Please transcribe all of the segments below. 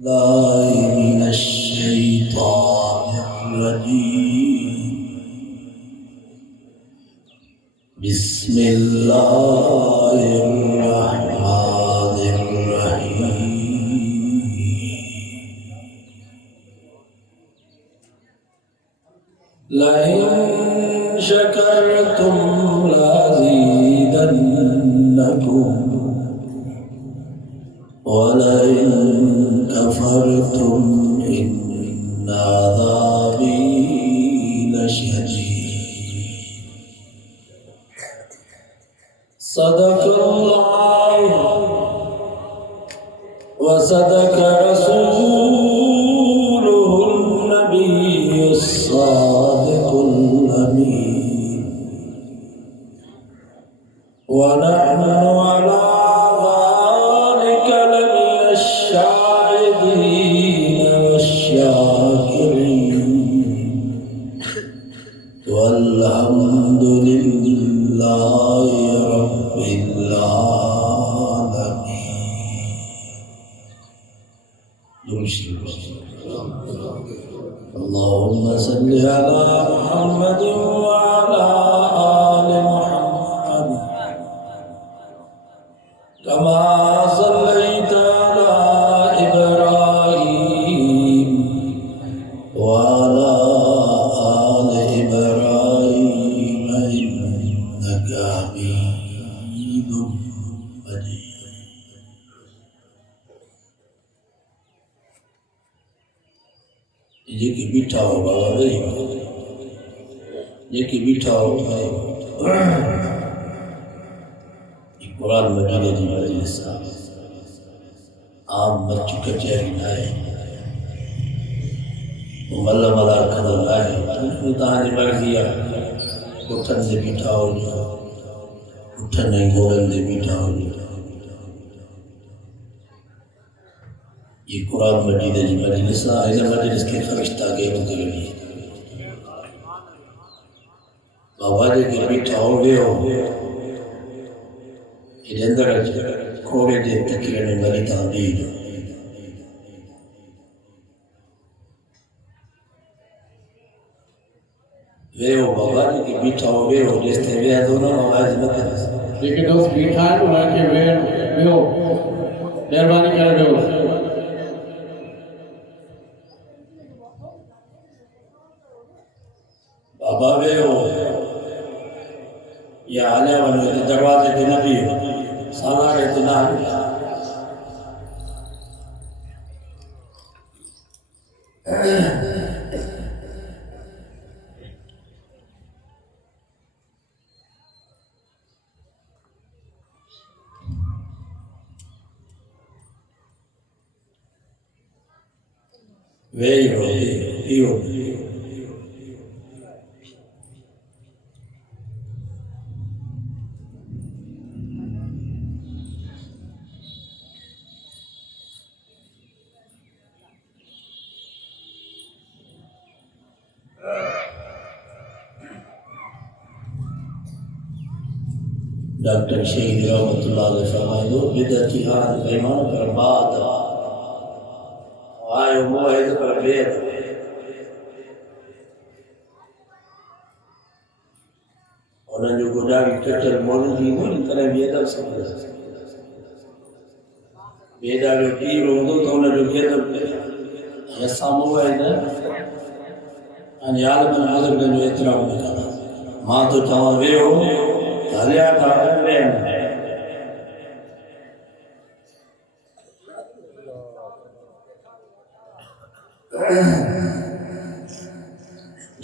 الله من الشيطان الرجيم. بسم الله الرحمن الرحيم. لئن شكرتم لأزيدنكم ولئن كفرتم إن عذابي لشديد. صدق الله وصدق رسوله النبي الصادق الأمين. ونحن على والحمد لله رب العالمين. اللهم صل على محمد وعلى آل محمد كما صليت على إبراهيم وعلى آل إبراهيم إنك حميد مجيد. जेकी बीठा हो बाबा भाई, जेकी बीठा हो भाई, कुरान मजीद जी मजलिस आम मच कचहरी नाहे मल्ला मल्ला खबर नाहे तहांजी मर्ज़ी आहे। उठनि ते बीठा हुजो, उठनि ऐं घोड़नि ते बीठा हुजो। ये कुरान मजीद जी मजलिस आहे। हिन मजलिस खे फ़रिश्ता घेरो करे वेही बाबा जेके बीठा हो वेहो हेॾे अंदरि खोड़े जे तकिरे में वरी तव्हां बीहजो। वेहो बाबा जेके बीठा हो वेहो, जेसिताईं वेहा थो न आवाज़ न कंदसि। जेके दोस्त बीठा आहिनि उन्हनि खे वेहो, महिरबानी करे वेहो। बाबा वेहो या हलिया वञो त दरवाज़े ते न बीहो, सालारे ते न हलिया। वेहो इहो डॉक्टर शहीद रहमतुल्लाह अलैह फरमाइंदो बिदअती हाल बेईमान पर बात आयो मोहिद पर बेद। उन्हनि जो गुज़ारी टचल मौलूदी हो इन तरह बेदब समझ बेदा जो पीर हूंदो त हुन जो बेदब ऐं असां मोहिद हाणे आलम बुज़ुर्गनि जो एतिराम न कंदा। मां तो चवां वेहो हलिया था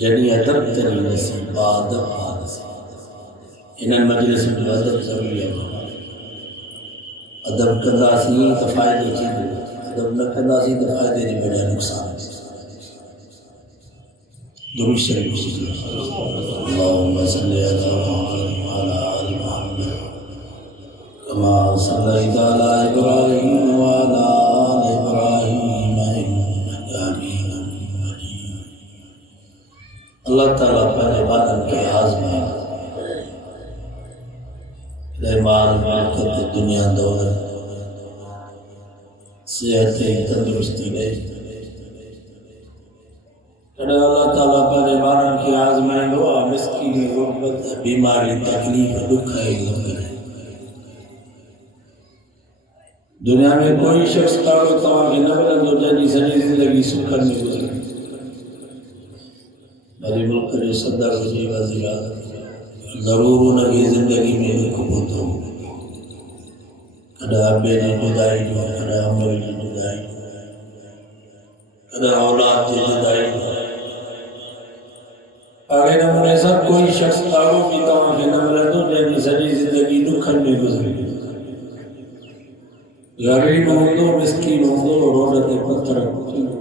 जॾहिं अदब तरी नसीब बादब इन्हनि मजलिस में अदब ज़रूरी आहे। अदब कंदासीं त फ़ाइदो थींदो, अदब न कंदासीं त फ़ाइदे जी बजाय नुक़सान। दुरूद शरीफ अल्लाहुम्मा सल्लि अला मुहम्मद व अला आलि मुहम्मद कमा सल्लैता अला इब्राहीम व अला आलि इब्राहीम इन्नका हमीदुम मजीद। अल्लाह ताला पंहिंजे बांदनि खे आज़माए माल बरकत दुनिया दौलत सेहत तंदुरुस्ती दे। अल्लाह ताला पर बारन की आजमाइंदो मिस्कीन गुर्बत बीमारी तकलीफ दुख है करे। दुनिया में कोई शख्स तारो तवा के न मिलंदो जंहिंजी सॼी ज़िंदगी सुखन में गुज़रे। मेरे मुल्क के सदर वज़ीर आज़म ज़रूर उनकी ज़िंदगी में दुख पहुंचो। कदा अब्बे जी जुदाई जो, कदा अम्मे जी जुदाई, कदा औलाद जी जुदाई। अगर नमूने सब कोई शख्स तारो भी तवा के न मिलंदो जंहिंजी सॼी ज़िंदगी दुखन में गुज़रे। गरीब होंदो, मिस्कीन होंदो, रोड ते पत्थर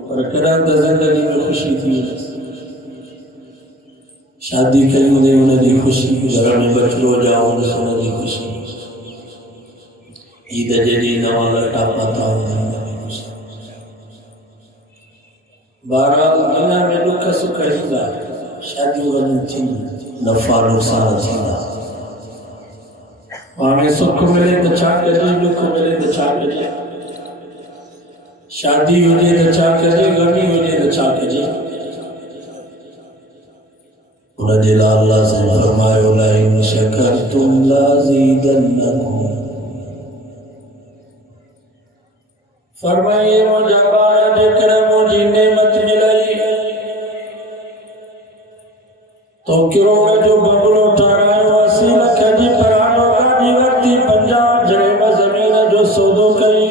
पर कदा त ज़िंदगी में खुशी थी। शादी कई दे उनकी खुशी, घर में बचड़ो जाओ उनकी खुशी, ईद जॾहिं नवा लटा पाता उनकी खुशी। बहरहाल दुनिया में दुख सुख ईंदा, शादियूं वञनि थींदियूं, नफ़ा नुक़सान थींदा। हमें सुख मिले तो छा कजे, दुख मिले तो छा कजे, शादी हुजे तो छा कजे, गमी हुजे तो छा कजे। उनजे लाइ अल्लाह से फरमायो लइन शकरतुम लाज़ीदन्नकुम। फरमाए मुझा बारा जेकर मुझी नेमत मिलाई तो किरोड़ जो बंगलो ठारायो, 80 लख जी परानो गाड़ी वरती, 50 जड़े ज़मीन जो सौदो कई।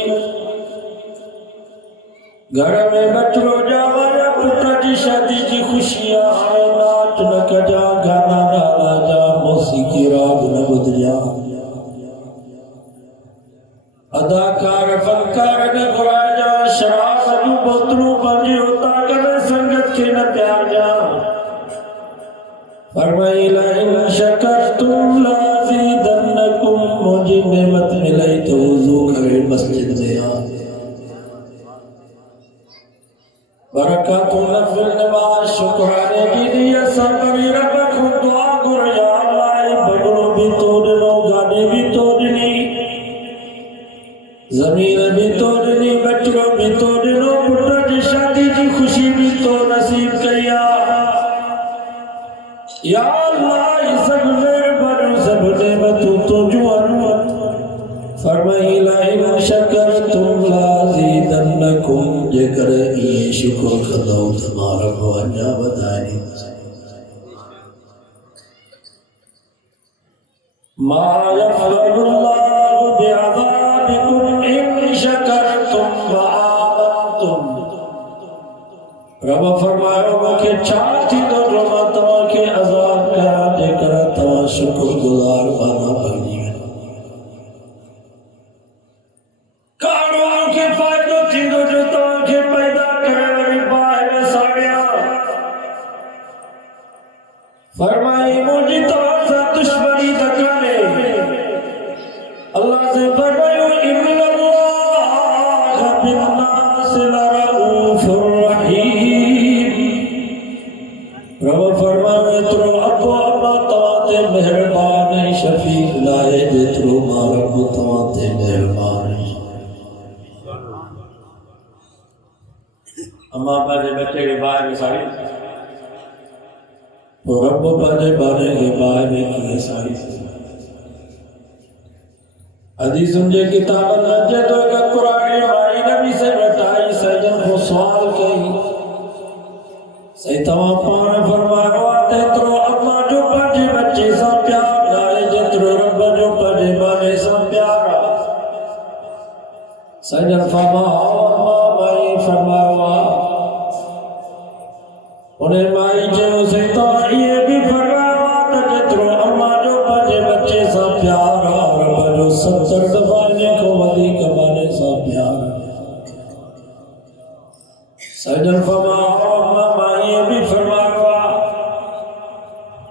घर में बचड़ो जावाया, पुट की शादी की खुशियां आए। नाच न कजा, गाना डाला जा, मौसीकी राग न बुधजा। अदाकार फनकार ने घुराया जा, शराब जो बोतलू पंजी होता करे संगत के न प्यार जा। फरमाई लइन शकरतुम लाज़ीदन्नकुम। मुझे नेमत मिलाई तो वुज़ू करे मस्जिद में आ। बरकतुन फिल नमाज शुक्राने की दिया सबरी रब को दुआ कर या अल्लाह। बगड़ो भी तोड़नो, गाड़ी भी तोड़नी, जमीन भी तोड़नी, बच्चों भी तोड़नो, पुत्र की शादी की खुशी भी तो नसीब करिया या अल्लाह। ये सब मेहरबानी, सब नेमतों तो जुआन। फरमाई लइन शकरतुम लाज़ीदन्नकुम। जेकर ये शुक्र कदो तुम्हारा भवन्या बधाई। मा यफ़अलुल्लाहु बिअज़ाबिकुम इन शकरतुम व आमनतुम। रब फरमायो मूंखे छा थींदो जो मां तव्हांखे अज़ाब कयां जेकर तव्हां शुक्रगुज़ार बना बणिजी वञो। कारो मूंखे फ़ाइदो थींदो जो तव्हांखे पैदा करे वरी बाहि में साड़िया। फरमाई मुंहिंजी तव्हां सां दुश्मनी त कान्हे। अल्लाह से फरमायो इन्नल्लाह बिन्नासि लरऊफ़ुर रहीम। रब फरमायो एतिरो अबो अम्मा तव्हां ते महिरबान ऐं शफ़ीक़ नाहे जेतिरो मां रब तव्हां ते महिरबान आहियां। अम्मा पंहिंजे बच्चे के बाहि में साड़ी, तो रब पंहिंजे बारे के बाहि में कीअं साड़ी। हदीसुनि जे किताबनि में अचे थो हिकु कुरानी वारी नबी से वटाई सजन को सवाल कई, सही तव्हां पाण फरमायो आहे त एतिरो अम्मा जो पंहिंजे बच्चे सां प्यार नाहे जेतिरो रब जो पंहिंजे बारे सां प्यार आहे। सजन फरमायो अम्मा माई फरमायो आहे। उन्हें माई चयो सही तव्हां इहे बि फरमायो आहे त जेतिरो अम्मा जो पंहिंजे बच्चे सां प्यार आहे, रब जो 70 दफ़ा इन खां वधीक बारे सां प्यार आहे। सजन फरमायो अम्मा माई बि फरमायो आहे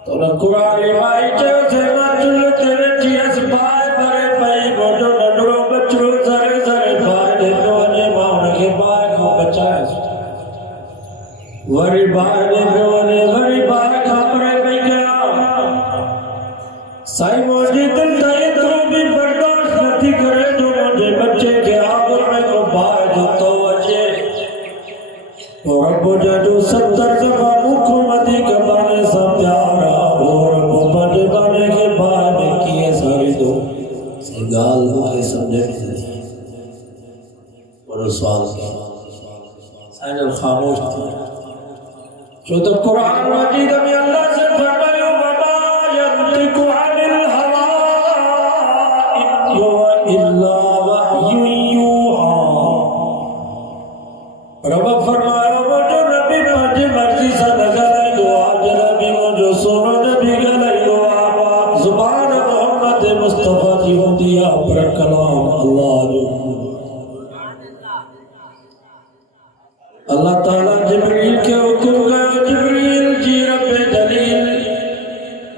त उन कुरानी माई चयो सही मां चुल्हे ते वेठी हुअसि, बाहि भरे पई, मुंहिंजो नंढड़ो बचिड़ो ज़रे ज़रे बाहि ॾे पियो वञे। मां हुनखे बाहि खां बचायसि, वरी बाहि ॾे पियो वञे, वरी बाहि खां परे पई कयां। साईं मुंहिंजी दिलि त एतिरो बि बर्दाश्त नथी करे जो मुंहिंजे बच्चे खे आबरू में को बाहि जो और रब जो 70 दफा मुखमती कबाने सा प्यारा और रब बड़े बड़े के बारे में किए सारी दो गाल मुझे समझे नहीं और सवाल किया साइनल खामोश थे जो तो कुरान मजीद में अल्लाह से फरमाया वमा यंतिकु अनिल हवा इन हुवा इल्ला वह्यु यूहा रब फरमाया वो जो नबी पांच मर्जी से लगल दो आज नबी मुझे सुनो नबी गल दो जुबान मोहम्मद मुस्तफा जी दिया पर कलाम अल्लाह ताला जिब्रील के हुक्म का जिब्रील जी रब्बे जलील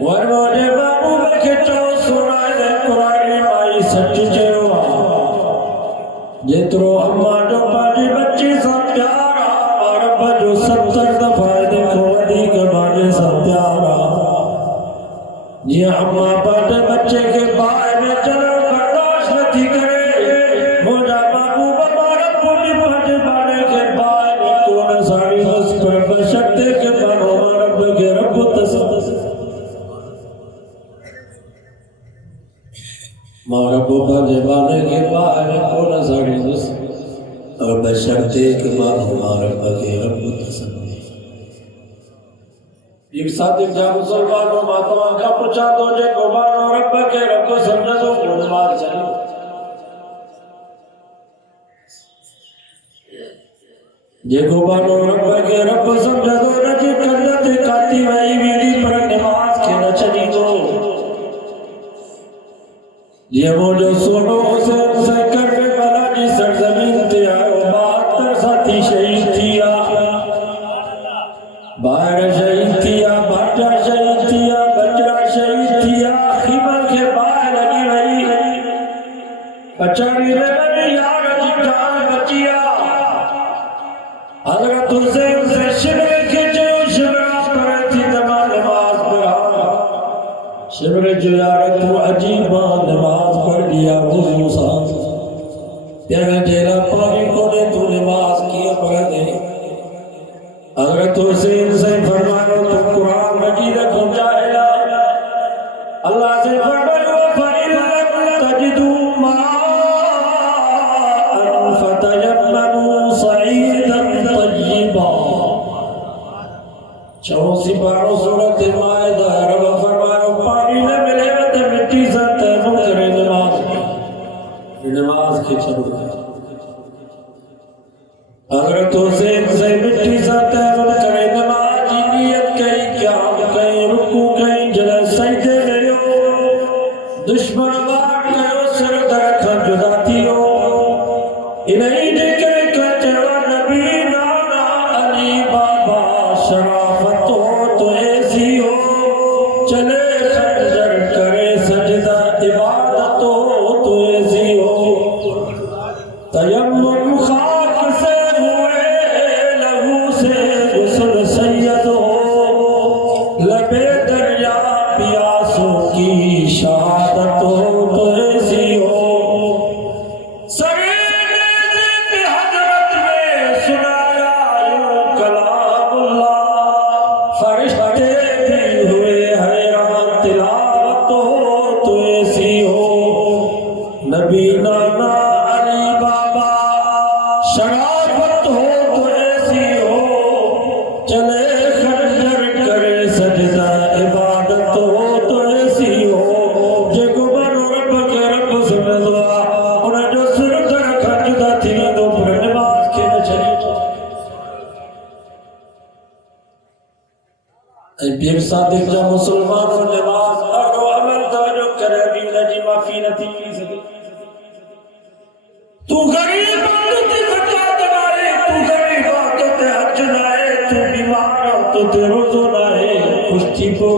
वर मोजे बाबू के चो सुना दे कुरान माई सच चवा जेतरो अम्मा जो पाजी बच्ची सा प्यारा और बजो 70 दफा देखो वदी के बाने सा प्यारा ये अम्मा पाजे बच्चे के बाय में चलो बर्दाश्त नहीं करे मोजा बाबू बाबा पूरी पाजे बाने के बाय सारी बस पर बशक्ते के बनो रब के रब तसद मारा बोबा जबाने के बाहर कौन सारी बस और बशक्ते के बनो रब के रब तसद एक साथ एक जा मुसलमानों माताओं का पूछा तो जे को बनो रब के रब समझ तो गुणवार चली जे को बानो रब के रब समझ दो न जी कन्नत काती वही वीदी पर नमाज के न चली दो ये मोजो सोनो से करने वाला जी सरजमीन ते आयो 72 साथी शहीद थिया बाहर शहीद थिया बाटा शहीद थिया बचड़ा शहीद थिया खिमल के बाहर लगी रही पचाड़ी में लगी यार जी जान बचिया हज़रत हुसैन से शिबरे खींचे शिबरा पर थी तमाम नमाज पढ़ा शिबरे जो यार तू अजीब नमाज पढ़ दिया वो मूसा तेरा जेला पानी को ने तू नमाज किया पढ़ दे हज़रत हुसैन से फरमाया तो कुरान मजीद को जाहिला अल्लाह से फरमाया फइल लम तजिदू मा फतयम्मनु सईदन चौसी बारो सूरत मायदा रब फरमायो पानी न मिले तो मिट्टी से तैमम करे नमाज के चलो हज़रत हुसैन से मिट्टी से तैमम करे नमाज की नियत कई क्या कई रुकू कई जरा सजदे करो दुश्मन वार करो सिर दरखा जुदा थियो इन्हीं जे करे कचरा नबी नाना अली बाबा शराफत हो तो ऐसी हो चले खंजर करे सजदा इबादत हो तो ऐसी हो तयम्मुम खाक से हुए लहू से गुस्ल सैयद हो लबे दरिया प्यासों की शहादत हो तो ऐसी हो नबी नाना अली बाबा शराफत हो तो ऐसी हो चले खंजर करे सजदा इबादत हो तो ऐसी हो जेको बनो रब के रब समझ दुआ उन जो सिर कर खंजदा थी तो पर नमाज के न चली ऐ पीर सादिक जा मुसलमान नमाज और अमल तवज्जो करे भी नजी माफी न थी तू गरीब हो तो ज़कात लाए तू गरीब हो तो ते हज लाए तू बीमार हो तो ते रोज़ो लाए कुश्ती को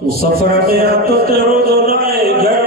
तू सफर में हो तो ते रोज़ो लाए घर